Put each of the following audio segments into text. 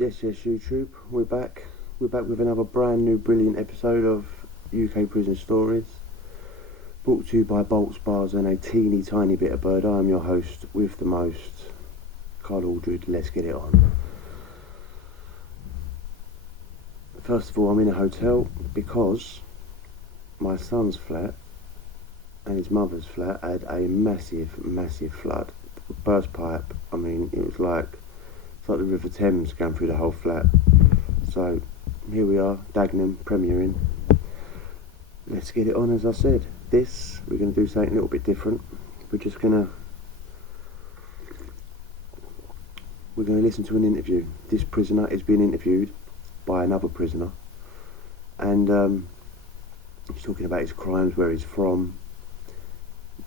Yes, YouTube, we're back. We're back with another brand new brilliant episode of UK Prison Stories. Brought to you by Bolts, Bars and a teeny tiny bit of bird. I am your host with the most, Carl Aldred. Let's get it on. First of all, I'm in a hotel because my son's flat and his mother's flat had a massive flood. Burst pipe, I mean, it was like the River Thames going through the whole flat. So here we are, Dagenham, premiering. Let's get it on. As I said, we're going to do something a little bit different. We're going to listen to an interview. This prisoner is being interviewed by another prisoner, and he's talking about his crimes, where he's from,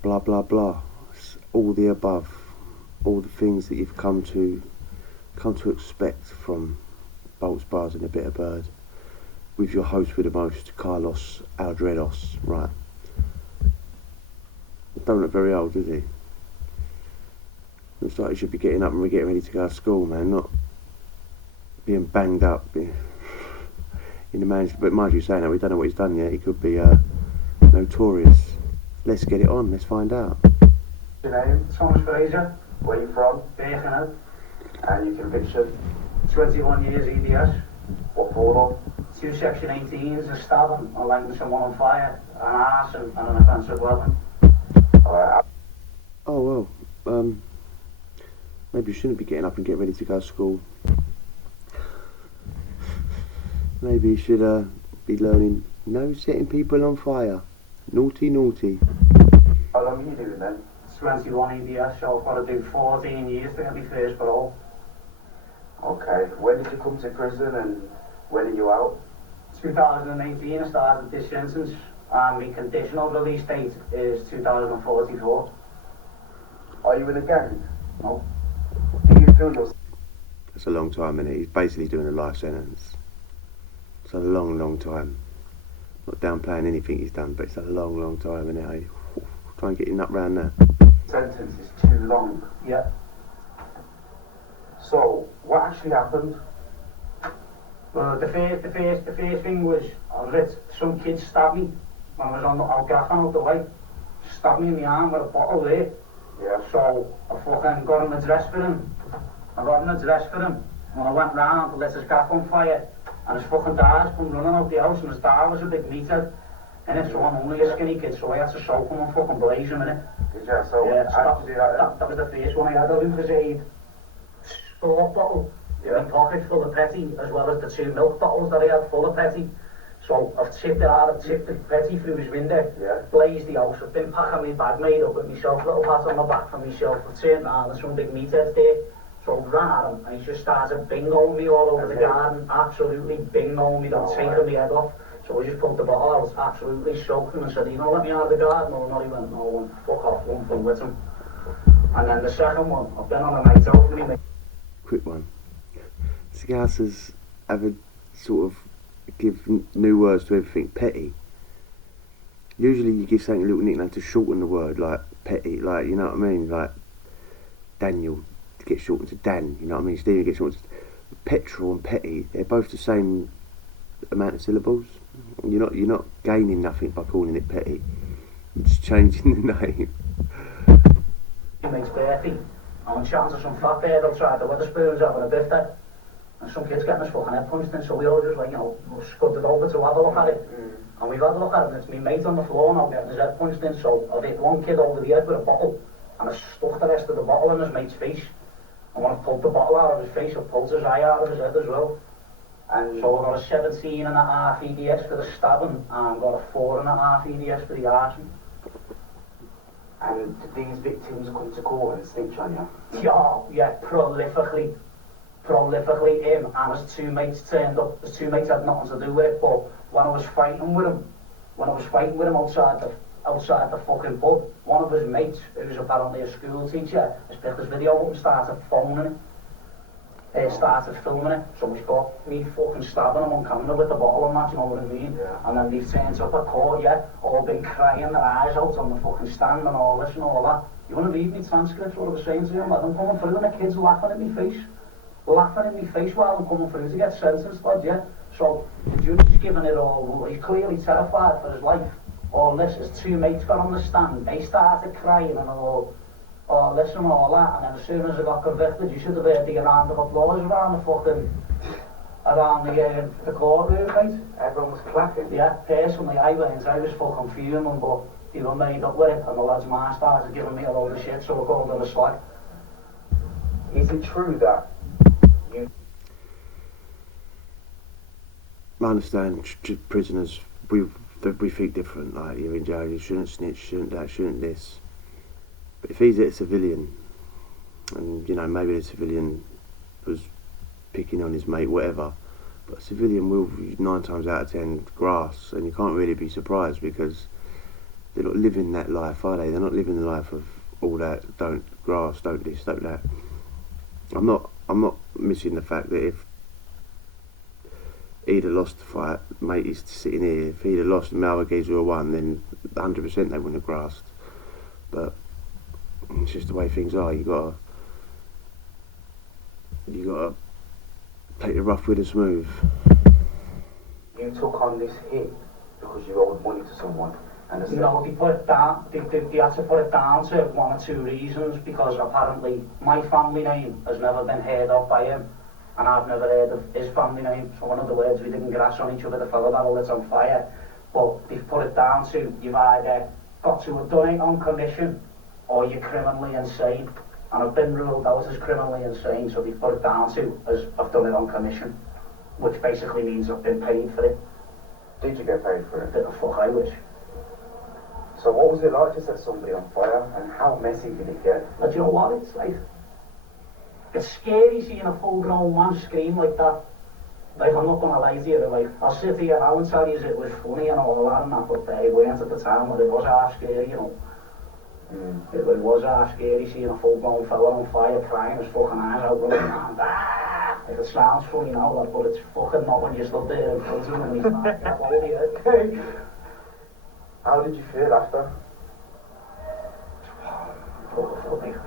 blah blah blah, all the above, all the things that you've come to expect from Bolts, Bars and a Bit of Bird, with your host with the most, Carlos Aldredos. Right. Don't look very old, does he? Looks like he should be getting up and we're getting ready to go to school, man, not being banged up in the man's. But mind you saying that, we don't know what he's done yet. He could be notorious. Let's get it on, let's find out. Your name? Thomas Fraser. Where you from? Birkenhead. And your conviction? 21 years EDS. What for? 2 Section 18s, a stabbing, a lighting someone on fire, an arson and an offensive weapon. Oh well, maybe you shouldn't be getting up and getting ready to go to school. Maybe you should be learning no setting people on fire. Naughty. How long are you doing then? 21 EDS, so I've got to do 14 years to get my first parole. Okay, when did you come to prison and when are you out? 2018 I started this sentence and my conditional release date is 2044. Are you in a gang? No. Do you feel yourself? That's a long time, innit? He's basically doing a life sentence. It's a long time. Not downplaying anything he's done, but it's a long time, innit? Try and get your nut round there. Sentence is too long. Yeah. So, what actually happened? Well, the first thing was, some kid stabbed me when I was on the Algaffan out the way. Stabbed me in the arm with a bottle there. Yeah. So, I fucking got him a dress for him. When I went round to let his gaff on fire, and his fucking dad come running out the house, and his dad was a big meathead. And it's so I'm only a skinny kid, so I had to soak him and fucking blaze him in it. Yeah, so that was the first one. I had a Lucozade sport bottle in my pocket full of petty, as well as the 2 milk bottles that I had full of petty. So I've tipped the petty through his window, blazed the house. I've been packing my bag made up with myself, little pat on my back for myself. I've turned around and some big meatheads there. So I ran at him and he just started bingoing me all over the garden, absolutely bingoing me, taking my head off. So I just pulled the bottle, I was absolutely soaking and said, you know, let me out of the garden. Or not, he went, no, and fuck off, one thing with him. And then the second one, I've been on a night out for me. Quick one. Cigars have a sort of give new words to everything. Petty. Usually you give something a little nickname to shorten the word, like petty, like, you know what I mean? Like Daniel gets shortened to Dan, you know what I mean? Stephen gets shortened to petrol and petty. They're both the same amount of syllables. You're not gaining nothing by calling it petty. You're just changing the name. He makes birthday. I'm chatting to some fat bird outside the Wetherspoons having a birthday. And some kid's getting his fucking head punched in, so we all just like, you know, scudded over to have a look at it. And we've had a look at it, and it's me mate on the floor now getting his head punched in, so I've hit one kid over the head with a bottle, and I stuck the rest of the bottle in his mate's face. And when I pulled the bottle out of his face, I pulled his eye out of his head as well. And so I got a 17.5 EDS for the stabbing, and got a 4.5 EDS for the arson. And did these victims come to court and snitch on you? Yeah, prolifically. Him and his 2 mates turned up. His 2 mates had nothing to do with it, but when I was fighting with him outside the fucking pub, one of his mates, who was apparently a school teacher, has picked his video up and started phoning it. Started filming it, so he's got me fucking stabbing him on camera with the bottle and that, you know what I mean? Yeah. And then they've turned up at court, all been crying their eyes out on the fucking stand and all this and all that. You want to read me transcripts, what I was saying to him? I'm coming through and the kid's laughing at me face. laughing in my face while I'm coming through to get sentenced, lad, yeah? So the judge is giving it all, he's clearly terrified for his life. All this, his two mates got on the stand, they started crying and all, oh listen, all that, and then as soon as I got convicted, you should have heard the round of applause around the fucking, around the courtroom, mate. Everyone was clapping. Yeah, personally I was fucking fuming, but he were made up with it, and the lads man started giving me a load of shit, so I called him a slag. Is it true that you... I understand prisoners, we think different, like you're in jail, you shouldn't snitch, shouldn't that, shouldn't this. But if he's a civilian, and you know, maybe the civilian was picking on his mate, whatever, but a civilian will 9 times out of 10 grass, and you can't really be surprised because they're not living that life, are they? They're not living the life of all that, don't grass, don't this, don't that. I'm not missing the fact that if he'd have lost the fight, mate is sitting here, if he'd have lost and Malvagezer won, then 100% they wouldn't have grasped. But it's just the way things are. You gotta take the rough with the smooth. You took on this hit because you owed money to someone. No, they put it down, they had to put it down to 1 or 2 reasons, because apparently my family name has never been heard of by him, and I've never heard of his family name, so in other words, we didn't grass on each other, the fellow that lit on fire, but they've put it down to, you've either got to have done it on commission, or you're criminally insane, and I've been ruled out as criminally insane, so they've put it down to, as I've done it on commission, which basically means I've been paid for it. Did you get paid for it? The fuck I wish. So what was it like to set somebody on fire, and how messy did it get? But you know what, it's like, it's scary seeing a full-grown man scream like that. Like, I'm not gonna lie to you, like, I'll sit here now and tell you it was funny and all that and that, but they weren't at the time, but it was half scary, you know. It was half scary seeing a full-grown fella on fire crying his fucking eyes out, running around, like, it sounds funny now, like, but it's fucking not when you stood there in front of him and he's like, that way, yeah. How did you feel after? I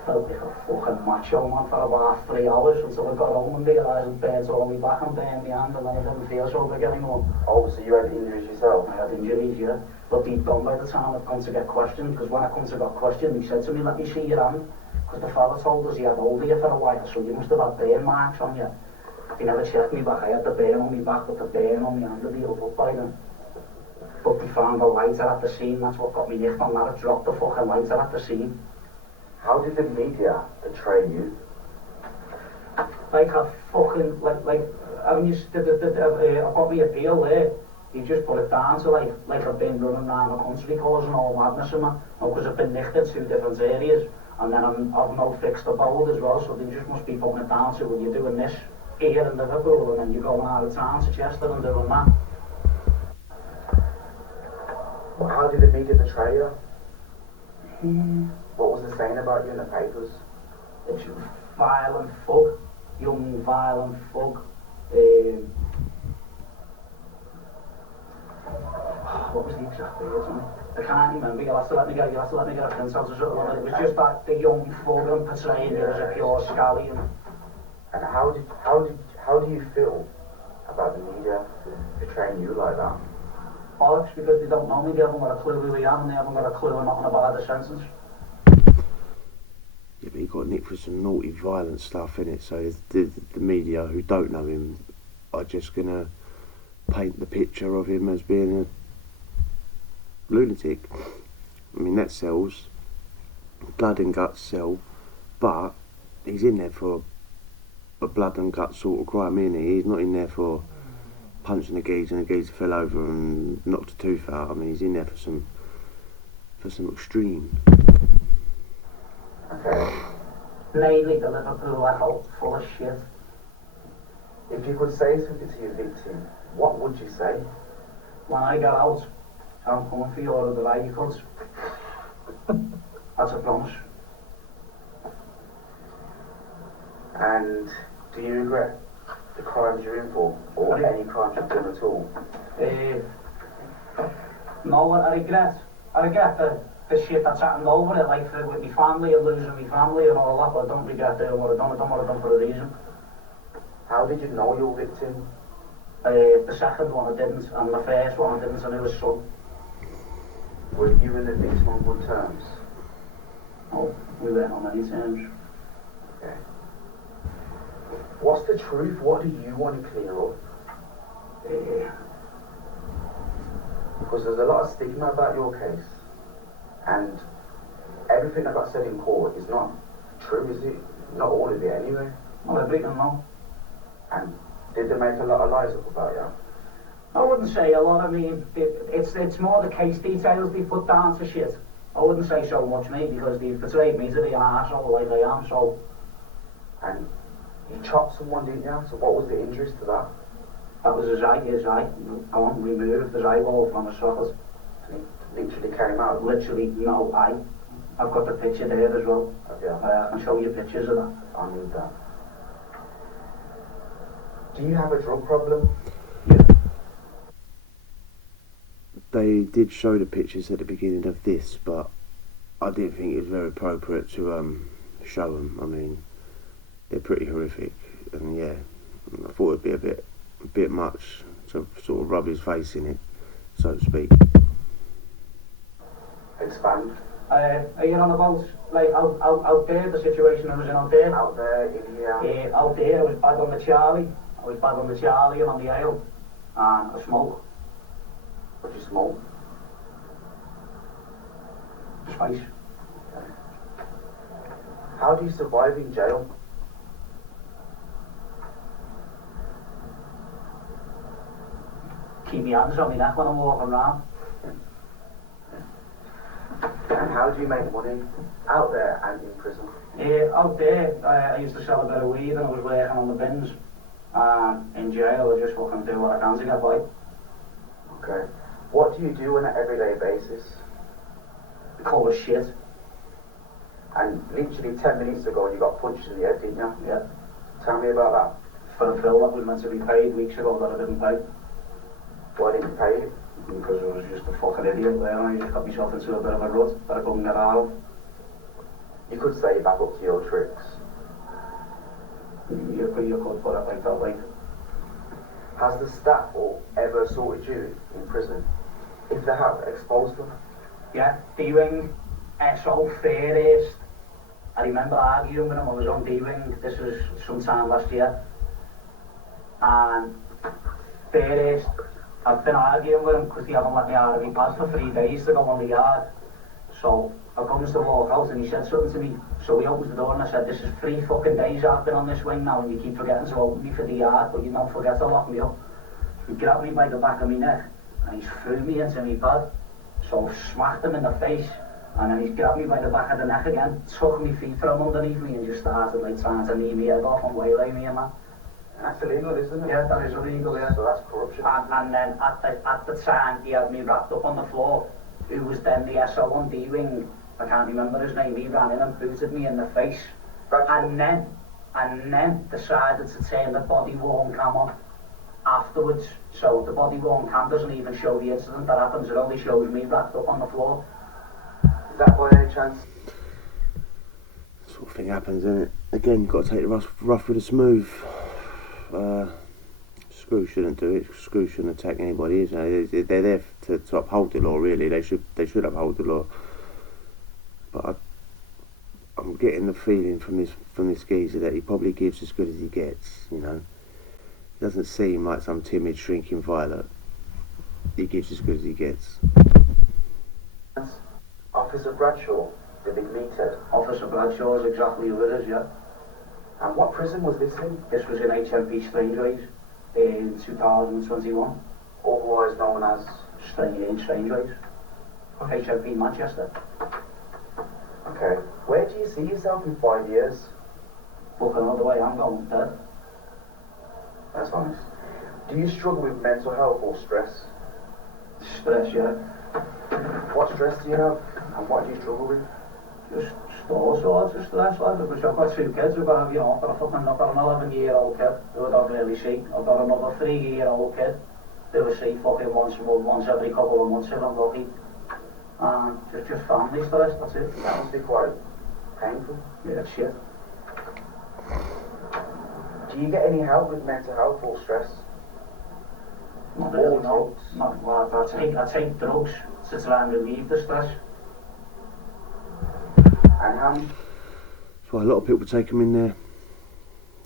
felt like a fucking macho man for about 3 hours until I got home and realised it burnt all my back and burned my hand, and then I didn't feel so big anymore. Oh, so you had injuries yourself? I had injuries, yeah. But deep down by the time I'd come to get questioned, because when I come to get questioned, he said to me, let me see your hand, because the fella told us he had hold of you for a while, so you must have had burn marks on you. They never checked me back, I had the burn on my back, but the burn on my hand had healed up by then. But they found a lighter at the scene, that's what got me nicked on that, I dropped the fucking lighter at the scene. How did the media betray you? Like a fucking, I mean, I got me appeal there, he just put it down to like I've been running around the country causing all madness in me, because I've been nicked in 2 different areas, and then I've no fixed abode as well, so they just must be putting it down to when you're doing this here in Liverpool, and then you're going out of town to Chester and doing that. Well, how did the media betray you? What was the saying about you in the papers? It's violent fuck, young violent fuck. What was the exact words on it? I can't remember, you'll have to let me get a print out or something on it. It was just that the young fuck and portraying you as a pure scallion. And how do you feel about the media portraying you like that? Bollocks, because they don't know me, they haven't got a clue who I am, and they haven't got a clue or nothing about the sentence. Yeah, but he got nicked for some naughty, violent stuff in it, so the media who don't know him are just gonna paint the picture of him as being a lunatic. I mean, that sells, blood and guts sell, but he's in there for a blood and guts sort of crime, isn't he? He's not in there for punching a geezer and the geezer fell over and knocked a tooth out. I mean, he's in there for some extreme. Okay. Mainly the Liverpool echo, full of shit. If you could say something to your victim, what would you say? When I get out, I'm coming for your other eye, you could. That's a promise. And do you regret the crimes you're in for, or any crimes you've done at all? No, I regret the shit that's happened over it, like with my family and losing my family and all that, but I don't regret doing what I've done for a reason. How did you know your victim? The second one I didn't, and the first one I didn't, and it was son. Were you and the victim on good terms? No, we weren't on any terms. Okay. What's the truth? What do you want to clear up? Because there's a lot of stigma about your case, and everything that got said in court is not true, is it? Not all of it anyway. Well, everything, no. And did they make a lot of lies up about you? I wouldn't say a lot. I mean, it's more the case details they put down to shit. I wouldn't say so much, mate, because they've portrayed me to be an arsehole like I am, so... And you chopped someone, didn't you? So what was the injuries to that? That was his eye. I want to remove his eyeball from his socket. And it literally came out? Literally, no eye. I've got the picture there as well. Okay. I can show you pictures of that. I need that. Do you have a drug problem? Yeah. They did show the pictures at the beginning of this, but I didn't think it was very appropriate to show them. I mean, they're pretty horrific, and yeah, I thought it'd be a bit much to sort of rub his face in it, so to speak. Expand. Are you on about, like, out there, the situation I was in out there? Out there, in here? Out there, I was bad on the Charlie. And on the ale, and I smoke. What do you smoke? Spice. Okay. How do you survive in jail? Keep my hands on my neck when I'm walking around. And how do you make money out there and in prison? Out there, I used to sell a bit of weed and I was working on the bins. And in jail, I just fucking do what I can to get by. Okay. What do you do on an everyday basis? Call it shit. And literally 10 minutes ago, you got punched in the head, didn't you? Yeah. Tell me about that. For a bill that was meant to be paid weeks ago that I didn't pay. Why didn't you pay it? Because I was just a fucking idiot there and I just got myself into a bit of a rut that I couldn't get out of. You could say back up to your tricks. You could put it like that, like. Has the staff or ever assaulted you in prison? If they have, exposed them? Yeah, D-Wing, SO, Fairest. I remember arguing with him, I was on D-Wing, this was sometime last year. And Fairest, I've been arguing with him because they haven't let me out of my pads for 3 days to go on the yard. So I comes to walk out and he said something to me. So he opens the door and I said, this is 3 fucking days I've been on this wing now and you keep forgetting to open me for the yard, but you don't forget to lock me up. He grabbed me by the back of my neck and he threw me into my pad. So I smacked him in the face and then he grabbed me by the back of the neck again, took my feet from underneath me and just started like trying to knee me head off and waylay me and that. That's illegal, isn't it? Yeah, that is illegal, yeah. So that's corruption. And then at the time he had me wrapped up on the floor. Who was then the SO on D-Wing, I can't remember his name, he ran in and booted me in the face. And then decided to turn the body-worn cam on afterwards. So the body-worn cam doesn't even show the incident that happens, it only shows me wrapped up on the floor. Is that by any chance? Sort of thing happens, isn't it? Again, you've got to take the rough with the smooth. Screw shouldn't do it. Screw shouldn't attack anybody. Is they? They're there to uphold the law. Really, they should uphold the law. But I'm getting the feeling from this geezer that he probably gives as good as he gets. You know, he doesn't seem like some timid, shrinking violet. He gives as good as he gets. Officer Bradshaw, the big meathead. Officer Bradshaw is exactly who it is, yeah. And what prison was this in? This was in HMP Strangeways in 2021. Otherwise known as? Strangeways. HMP Manchester. Okay. Where do you see yourself in 5 years? Fucking all the way I'm going dead. That's honest. Do you struggle with mental health or stress? Stress, yeah. What stress do you have? And what do you struggle with? Just all sorts of stress, like, because I've got 2 kids, I've got, I've got an 11-year-old kid who I don't really see. I've got another 3-year-old kid who I see fucking once every couple of months if I'm lucky. And just family stress, that's it. That must be quite painful. Yeah, shit. Do Do you get any help with mental health or stress? Not really, no. Not like I take drugs to try and relieve the stress. And how? That's why a lot of people take them in there,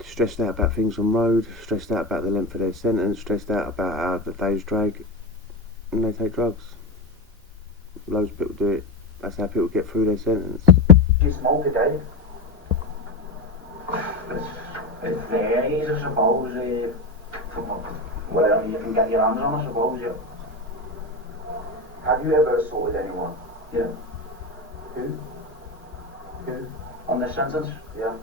stressed out about things on road, stressed out about the length of their sentence, stressed out about how the days drag, and they take drugs. Loads of people do it. That's how people get through their sentence. Do you smoke a day? It varies, I suppose. Whatever you can get your hands on, I suppose, yeah. Have you ever assaulted anyone? Yeah. Who? On this sentence? Yeah.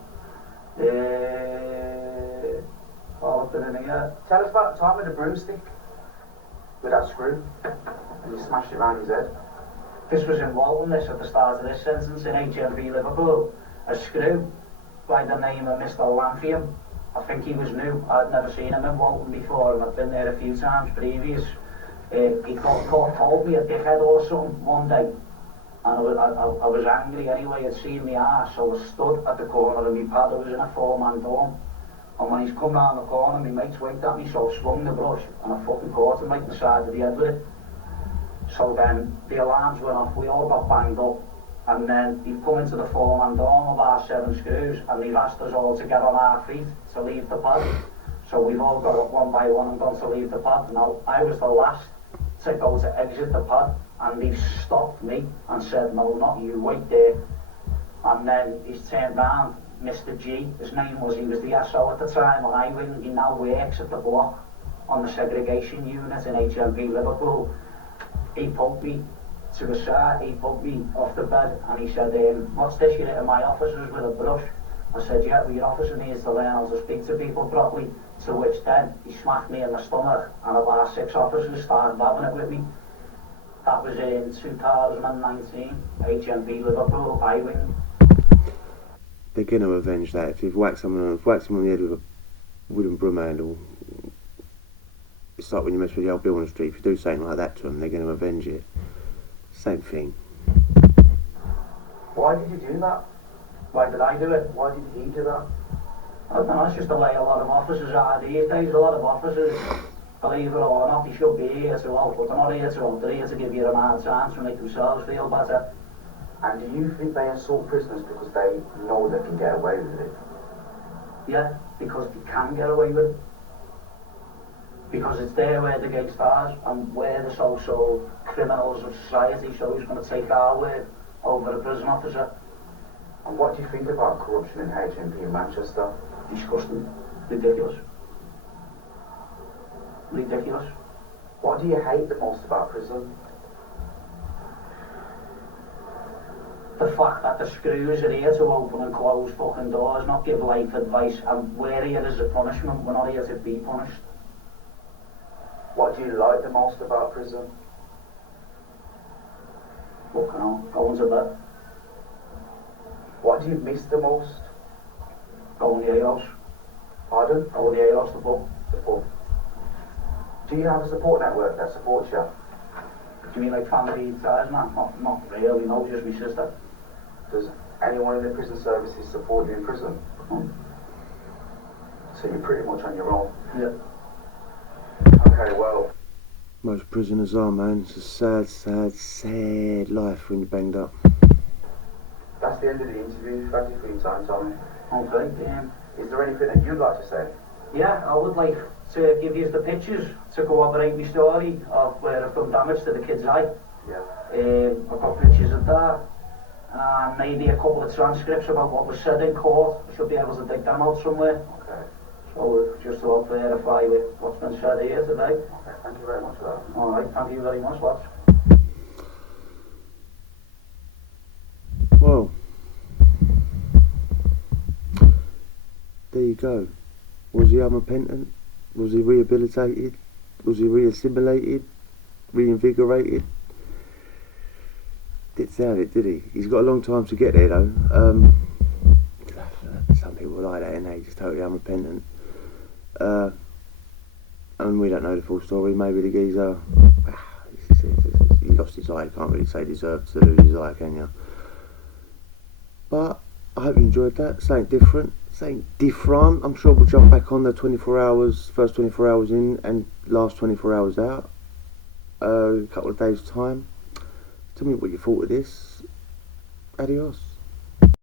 All up in here. Tell us about the time with the broomstick. With that screw. And you smashed it around his head. This was in Walton, this at the start of this sentence in HMP Liverpool. A screw by the name of Mr. Lanfium. I think he was new. I'd never seen him in Walton before, and I'd been there a few times previous. He told me a dickhead or something one day, and I was angry anyway. I'd seen me arse, so I stood at the corner of my pad. I was in a 4-man dorm, and when he's come round the corner, my mates winked at me, so I swung the brush and I fucking caught him right in the side of the head with it. So then the alarms went off, we all got banged up, and then he'd come into the 4-man dorm of our 7 screws, and he'd asked us all to get on our feet to leave the pad. So we've all got up one by one and gone to leave the pad. Now I was the last to go to exit the pad, and he stopped me and said, "No, not you, wait there." And then he's turned round, Mr. G, his name was, he was the SO at the time on Iwin. He now works at the block on the segregation unit in HMP Liverpool. He pulled me to the side, he pulled me off the bed, and he said, "What's this, you're hitting my officers with a brush?" I said, "Yeah, well, your officer needs to learn how to speak to people properly." To which then he smacked me in the stomach, and about 6 officers started having it with me. That was in 2019, HMP Liverpool, Iwin. They're going to avenge that. If you've whacked someone on the head with a wooden broom handle, it's like when you mess with the old Bill on the street. If you do something like that to them, they're going to avenge it. Same thing. Why did you do that? Why did I do it? Why did he do that? I don't know, it's just the way a lot of officers are these days. A lot of officers, believe it or not, they should be here to help, but they're not here to help. They're here to give you a hard time to make themselves feel better. And do you think they assault prisoners because they know they can get away with it? Yeah, because they can get away with it. Because it's there where the gate starts, and we're the social criminals of society, so who's going to take our word over a prison officer? And what do you think about corruption in HMP in Manchester? Disgusting. Ridiculous. Ridiculous. What do you hate the most about prison? The fact that the screws are here to open and close fucking doors, not give life advice, and we're here as a punishment, we're not here to be punished. What do you like the most about prison? Fucking hell, going to bed. What do you miss the most? Going to the house. Pardon? Going to the house, the pub. The pub. Do you have a support network that supports you? Do you mean like family ties, man? Not really, no, just my sister. Does anyone in the prison services support you in prison? So you're pretty much on your own? Yeah. Okay, well... Most prisoners are, man. It's a sad life when you're banged up. That's the end of the interview. Thank you for your time, Tommy. Okay, Is there anything that you'd like to say? Yeah, I would like to give you the pictures to corroborate my story of where I've done damage to the kid's eye. Yeah. I've got pictures of that, and maybe a couple of transcripts about what was said in court. I should be able to dig them out somewhere. Okay. So just to help verify with what's been said here today. Okay, thank you very much for that. Alright, thank you very much, lads. Well, there you go. Was he unrepentant? Was he rehabilitated? Was he re-assimilated? Reinvigorated? Didn't sound it, did he? He's got a long time to get there though. Some people like that, and they just totally unrepentant. And we don't know the full story. Maybe the geezer, he lost his eye. You can't really say deserved to lose his eye, can you? But I hope you enjoyed that. Something different, something different. I'm sure we'll jump back on the 24 hours, first 24 hours in and last 24 hours out. A couple of days' time. Tell me what you thought of this. Adios.